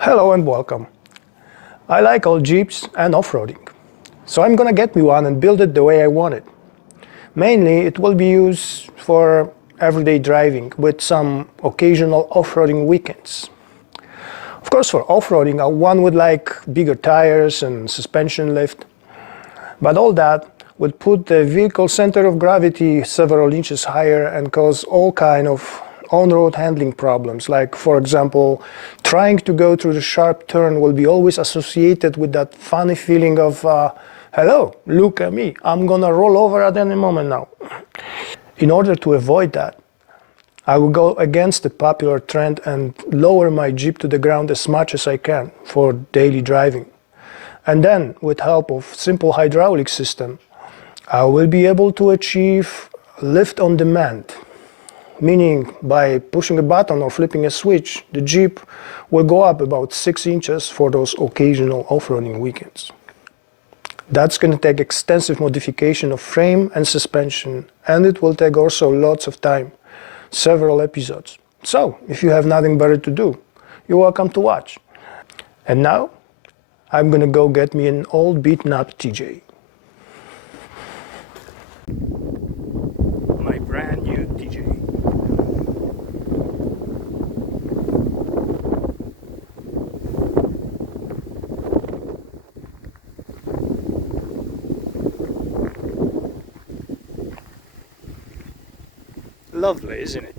Hello and welcome. I like old Jeeps and off-roading, so I'm gonna get me one and build it the way I want it. Mainly it will be used for everyday driving with some occasional off-roading weekends. Of course, for off-roading one would like bigger tires and suspension lift, but all that would put the vehicle center of gravity several inches higher and cause all kind of on-road handling problems, like for example trying to go through the sharp turn will be always associated with that funny feeling of hello, look at me, I'm gonna roll over at any moment now. In order to avoid that, I will go against the popular trend and lower my Jeep to the ground as much as I can for daily driving. And then, with help of simple hydraulic system, I will be able to achieve lift on demand. Meaning, by pushing a button or flipping a switch, the Jeep will go up about 6 inches for those occasional off-roading weekends. That's going to take extensive modification of frame and suspension, and it will take also lots of time, several episodes. So, if you have nothing better to do, you're welcome to watch. And now, I'm going to go get me an old beaten up TJ. My brand new TJ. Lovely, isn't it?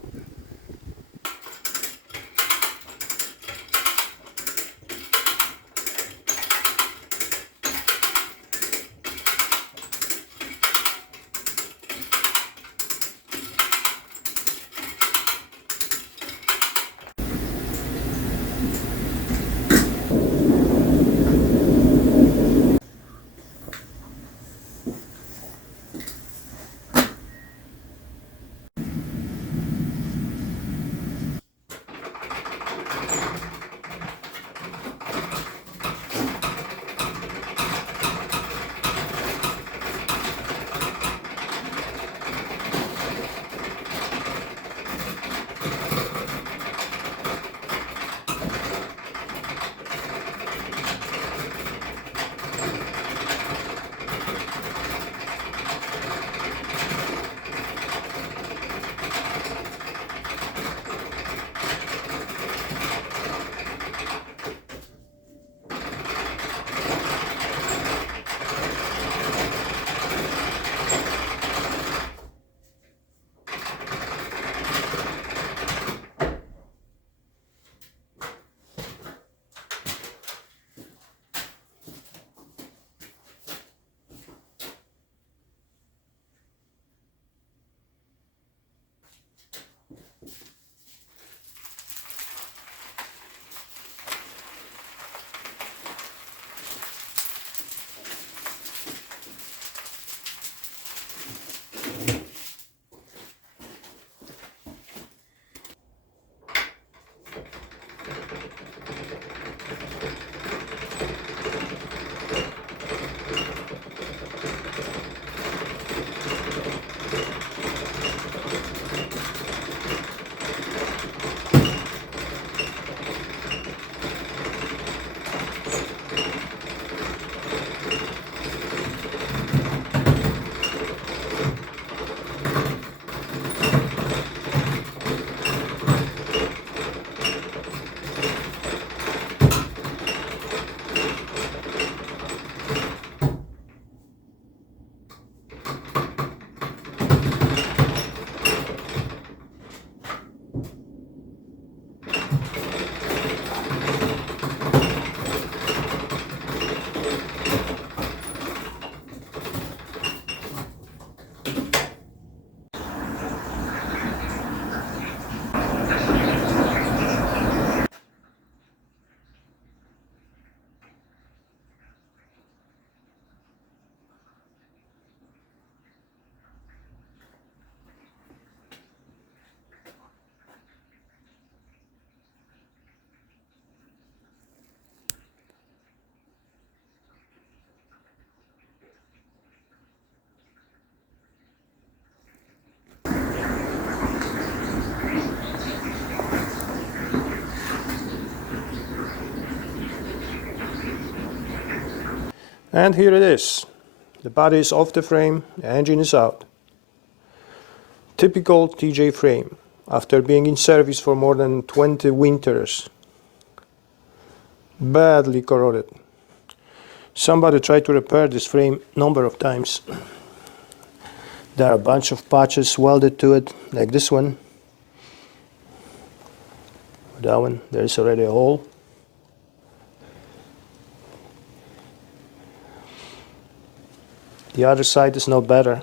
And here it is. The body is off the frame, the engine is out. Typical TJ frame, after being in service for more than 20 winters. Badly corroded. Somebody tried to repair this frame a number of times. There are a bunch of patches welded to it, like this one. That one, there is already a hole. The other side is no better.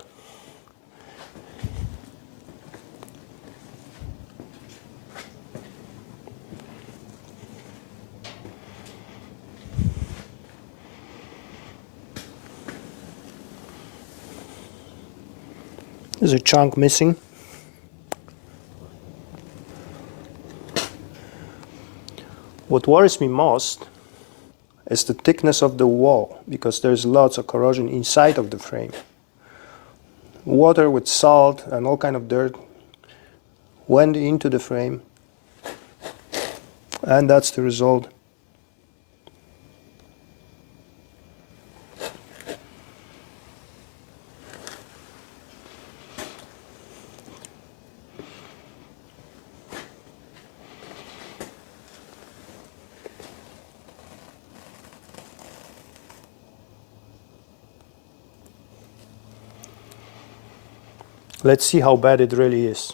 There's a chunk missing. What worries me most is the thickness of the wall, because there's lots of corrosion inside of the frame. Water with salt and all kind of dirt went into the frame, and that's the result. Let's see how bad it really is.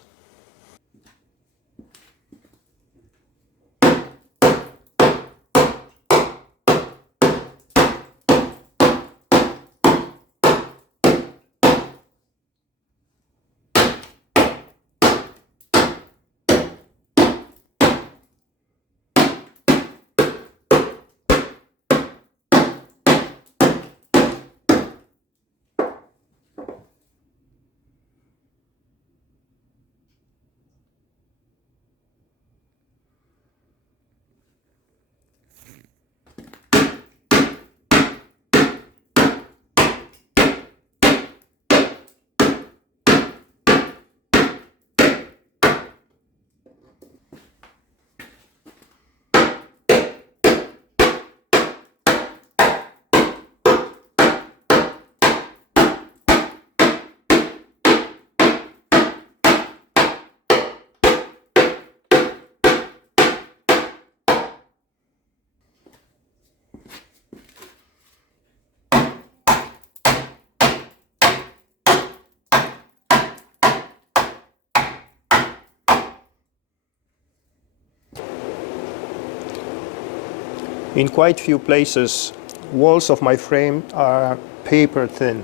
In quite few places, walls of my frame are paper thin.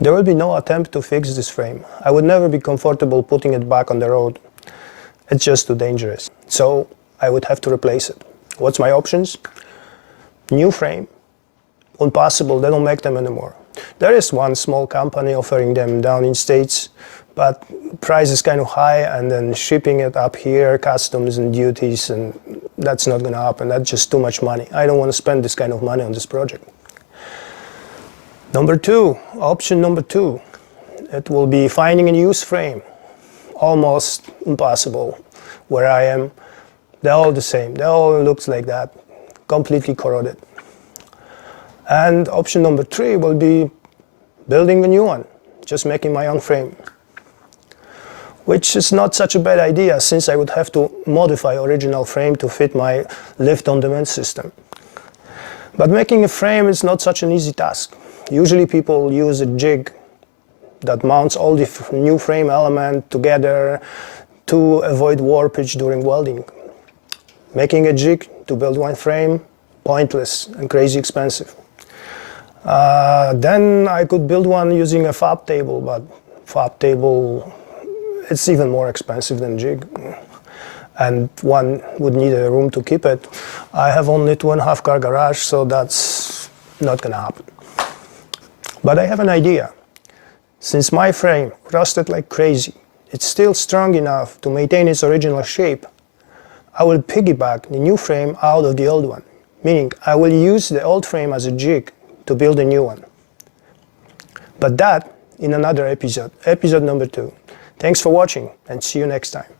There will be no attempt to fix this frame. I would never be comfortable putting it back on the road. It's just too dangerous. So I would have to replace it. What's my options? New frame. Impossible, they don't make them anymore. There is one small company offering them down in States, but price is kind of high, and then shipping it up here, customs and duties, and that's not gonna happen. That's just too much money. I don't want to spend this kind of money on this project. Option number two, it will be finding a used frame. Almost impossible. Where I am, they're all the same. They all look like that, completely corroded. And option number three will be building a new one, just making my own frame. Which is not such a bad idea, since I would have to modify original frame to fit my lift-on-demand system. But making a frame is not such an easy task. Usually people use a jig that mounts all the new frame elements together to avoid warpage during welding. Making a jig to build one frame, pointless and crazy expensive. Then I could build one using a fab table, but fab table, it's even more expensive than jig. And one would need a room to keep it. I have only 2.5 car garage, so that's Not gonna happen. But I have an idea. Since my frame rusted like crazy, it's still strong enough to maintain its original shape. I will piggyback the new frame out of the old one, meaning I will use the old frame as a jig to build a new one. But that in another episode, episode number 2. Thanks for watching and see you next time.